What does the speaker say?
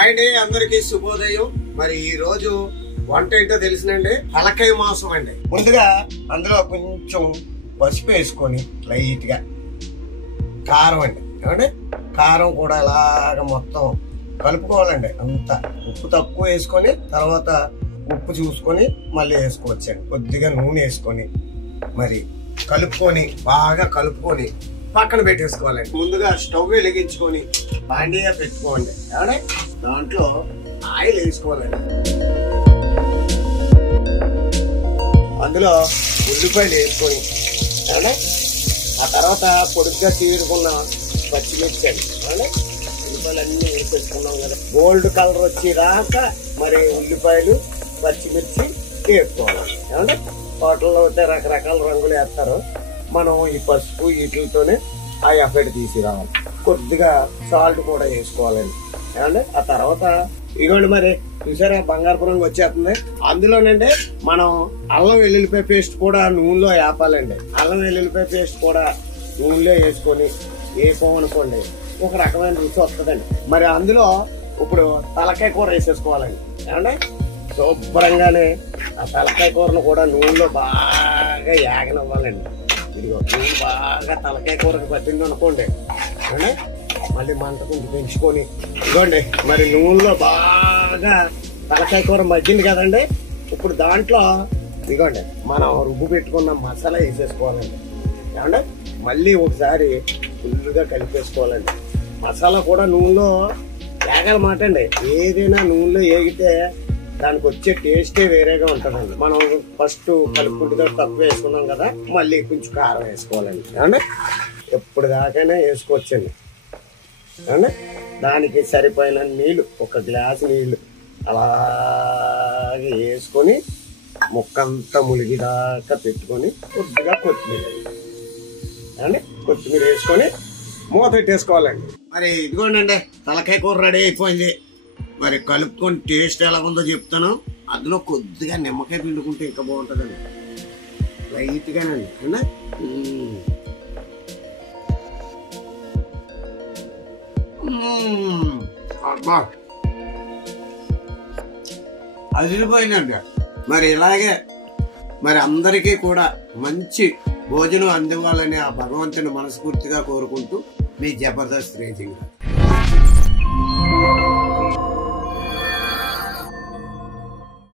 అండి అందరికి శుభోదయం. మరి ఈ రోజు వంట ఏంటో తెలిసినండి, తలకాయ మాంసం అండి. ముందుగా అందులో కొంచెం పసుపు వేసుకొని లైట్ గా కారం అండి, ఏమంటే కారం కూడా ఇలాగ మొత్తం కలుపుకోవాలండి. అంతా ఉప్పు తక్కువ వేసుకొని తర్వాత ఉప్పు చూసుకొని మళ్ళీ వేసుకోవచ్చండి. కొద్దిగా నూనె వేసుకొని మరి కలుపుకొని బాగా కలుపుకొని పక్కన పెట్టేసుకోవాలండి. ముందుగా స్టవ్ వెలిగించుకొని బాండీగా పెట్టుకోండి, ఏమంటే దాంట్లో ఆయిల్ వేసుకోవాలండి. అందులో ఉల్లిపాయలు వేసుకొని ఏమంటే ఆ తర్వాత పొడుగ్గా తీరుకున్న పచ్చిమిర్చి అండి, ఏమంటే ఉల్లిపాయలు అన్ని వేసేసుకున్నాం కదా. గోల్డ్ కలర్ వచ్చేదాకా మరి ఉల్లిపాయలు పచ్చిమిర్చి వేసుకోవాలి. ఏమంటే హోటల్లో అయితే రకరకాల రంగులు వేస్తారు, మనం ఈ పసుపు వీటితోనే ఆ ఎఫెక్ట్ తీసి రావాలి. కొద్దిగా సాల్ట్ కూడా వేసుకోవాలండి, ఏమంటే ఆ తర్వాత ఇదిగోండి మరి చూసారా బంగారపు రంగు వచ్చేస్తుంది. అందులోనండి మనం అల్లం వెల్లుల్లిపాయ పేస్ట్ కూడా నూనెలో వేపాలండి. అల్లం వెల్లుల్లిపాయ పేస్ట్ కూడా నూనెలో వేసుకొని వేసుకోమనుకోండి ఒక రకమైన రుచి వస్తుందండి. మరి అందులో ఇప్పుడు తలకాయ కూర వేసేసుకోవాలండి, ఏమంటే శుభ్రంగానే ఆ తలకాయ కూరను కూడా నూనెలో బాగా యాగనివ్వాలండి. ఇదిగో నూనె బాగా తలకాయ కూరకు పట్టింది అనుకోండి, అంటే మళ్ళీ మంట కొంచెం పెంచుకొని ఇదిగోండి మరి నూనెలో బాగా తలకాయ కూర మగ్గింది కదండి. ఇప్పుడు దాంట్లో ఇదిగోండి మనం రుబ్బు పెట్టుకున్న మసాలా వేసేసుకోవాలండి, ఏమంటే మళ్ళీ ఒకసారి ఫుల్గా కలిపేసుకోవాలండి. మసాలా కూడా నూనెలో వేగాలన్నమాట అండి. ఏదైనా నూనెలో వేగితే దానికి వచ్చే టేస్టే వేరేగా ఉంటుందండి. మనం ఫస్ట్ కలుపుకుంటే తక్కువ వేసుకున్నాం కదా, మళ్ళీ కొంచెం కారం వేసుకోవాలండి, ఏమంటే ఎప్పుడు దాకైనా వేసుకోవచ్చండి. ఏమంటే దానికి సరిపోయిన నీళ్ళు, ఒక గ్లాసు నీళ్ళు అలాగే వేసుకొని ముక్కంతా ములిగిదాకా పెట్టుకొని కొద్దిగా కొత్తిమీర, ఏమంటే కొత్తిమీర వేసుకొని మూత పెట్టేసుకోవాలండి. మరి ఇదిగోండి తలకాయ కూర రెడీ అయిపోయింది. మరి కలుపుకొని టేస్ట్ ఎలా ఉందో చెప్తాను. అందులో కొద్దిగా నిమ్మకాయ పిండుకుంటే ఇంకా బాగుంటుందండి, లైట్గానండి. అవునా అబ్బా అదిరిపోయిందండి. మరి ఇలాగే మరి అందరికీ కూడా మంచి భోజనం అందివ్వాలని ఆ భగవంతుని మనస్ఫూర్తిగా కోరుకుంటూ మీ జబర్దస్త్ రేజింగ్.